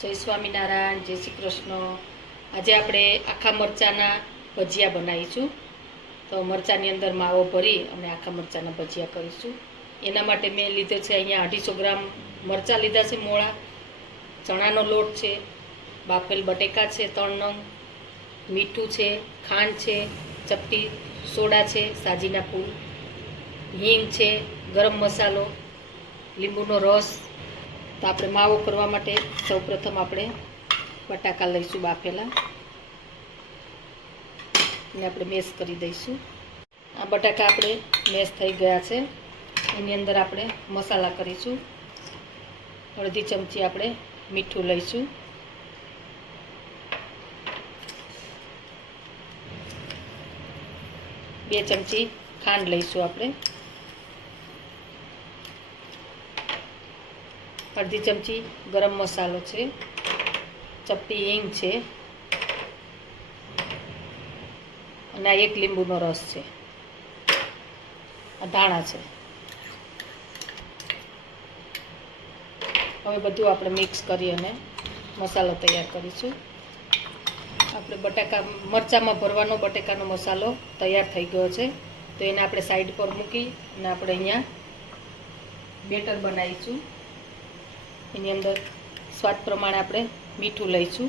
જય સ્વામિનારાયણ, જય શ્રી કૃષ્ણ। આજે આપણે આખા મરચાંના ભજીયા બનાવીશું। તો મરચાંની અંદર માવો ભરી અને આખા મરચાંના ભજીયા કરીશું। એના માટે મેં લીધે છે અહીંયા 250 ગ્રામ મરચાં લીધા છે મોળા, ચણાનો લોટ છે, બાફેલ બટેકા છે 3 નંગ, મીઠું છે, ખાંડ છે, ચપટી સોડા છે, સાજીના ફૂલ, હિંગ છે, ગરમ મસાલો, લીંબુનો રસ। તો આપણે માવો કરવા માટે સૌપ્રથમ આપણે બટાકા લઈશું બાફેલા અને આપણે મેશ કરી દઈશું। આ બટાકા આપણે મેશ થઈ ગયા છે। એની અંદર આપણે મસાલા કરીશું। અડધી ચમચી આપણે મીઠું લઈશું, બે ચમચી ખાંડ લઈશું આપણે, અડધી ચમચી ગરમ મસાલો છે, ચપટી હિંગ છે અને આ 1 લીંબુનો રસ છે, આ ધાણા છે। હવે બધું આપણે મિક્સ કરી અને મસાલો તૈયાર કરીશું। આપણે બટાકા મરચાંમાં ભરવાનો બટાકાનો મસાલો તૈયાર થઈ ગયો છે। તો એને આપણે સાઈડ પર મૂકી અને આપણે અહીંયા બેટર બનાવીશું। એની અંદર સ્વાદ પ્રમાણે આપણે મીઠું લઈશું।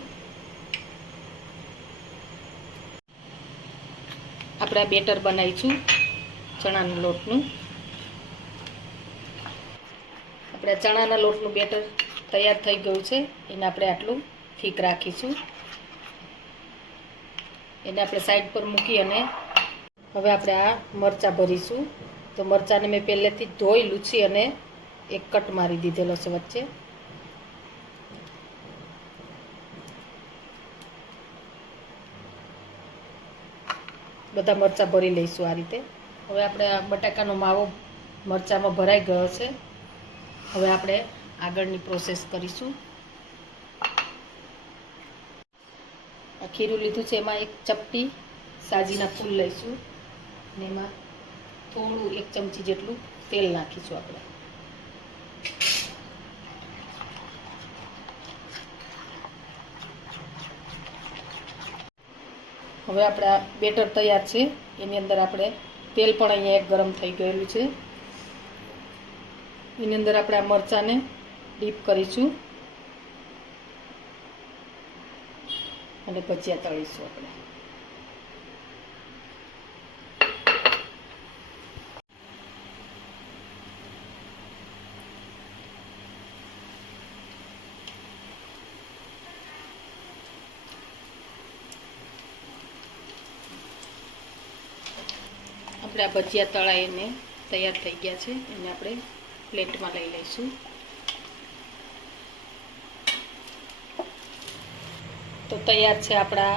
આપણે આ બેટર બનાવીશું ચણાના લોટનું। આપણે ચણાના લોટનું બેટર તૈયાર થઈ ગયું છે। એને આપણે આટલું ઠીક રાખીશું। એને આપણે સાઈડ પર મૂકી અને હવે આપણે આ મરચાં ભરીશું। તો મરચાંને મેં પહેલેથી ધોઈ લૂછી અને એક કટ મારી દીધેલો છે વચ્ચે। બધા મરચાં ભરી લઈશું આ રીતે। હવે આપણે આ બટાકાનો માવો મરચાંમાં ભરાઈ ગયો છે। હવે આપણે આગળની પ્રોસેસ કરીશું। આ ખીરું લીધું છે, એમાં એક ચપટી સાજીના ફૂલ લઈશું અને એમાં થોડું 1 ચમચી જેટલું તેલ નાખીશું આપણે। હવે આપણે આ બેટર તૈયાર છે। એની અંદર આપણે તેલ પણ અહીંયા એક ગરમ થઈ ગયેલું છે। એની અંદર આપણે આ મરચાંને ડીપ કરીશું અને ભજીયા તળીશું આપણે। આપણે આ ભજીયા તળાઈને તૈયાર થઈ ગયા છે। એને આપણે પ્લેટમાં લઈ લઈશું। તો તૈયાર છે આપણા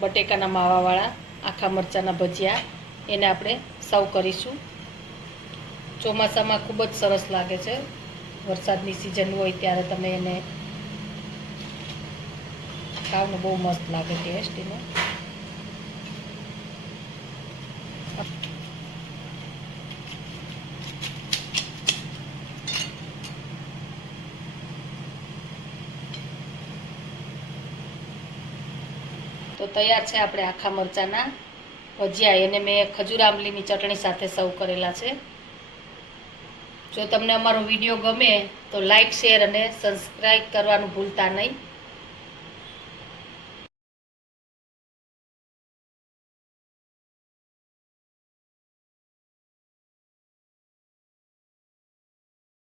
બટેકાના માવાવાળા આખા મરચાંના ભજીયા। એને આપણે સર્વ કરીશું। ચોમાસામાં ખૂબ જ સરસ લાગે છે। વરસાદની સિઝન હોય ત્યારે તમે એને ખાવને બહુ મસ્ત લાગે ટેસ્ટ એનો। તો તૈયાર છે આપણે આખા મરચાંના ભજીયા। એને મેં ખજૂર આંબલીની ચટણી સાથે સર્વ કરેલા છે। જો તમને અમારો વિડીયો ગમે તો લાઈક, શેર અને સબસ્ક્રાઈબ કરવાનું ભૂલતા નહીં।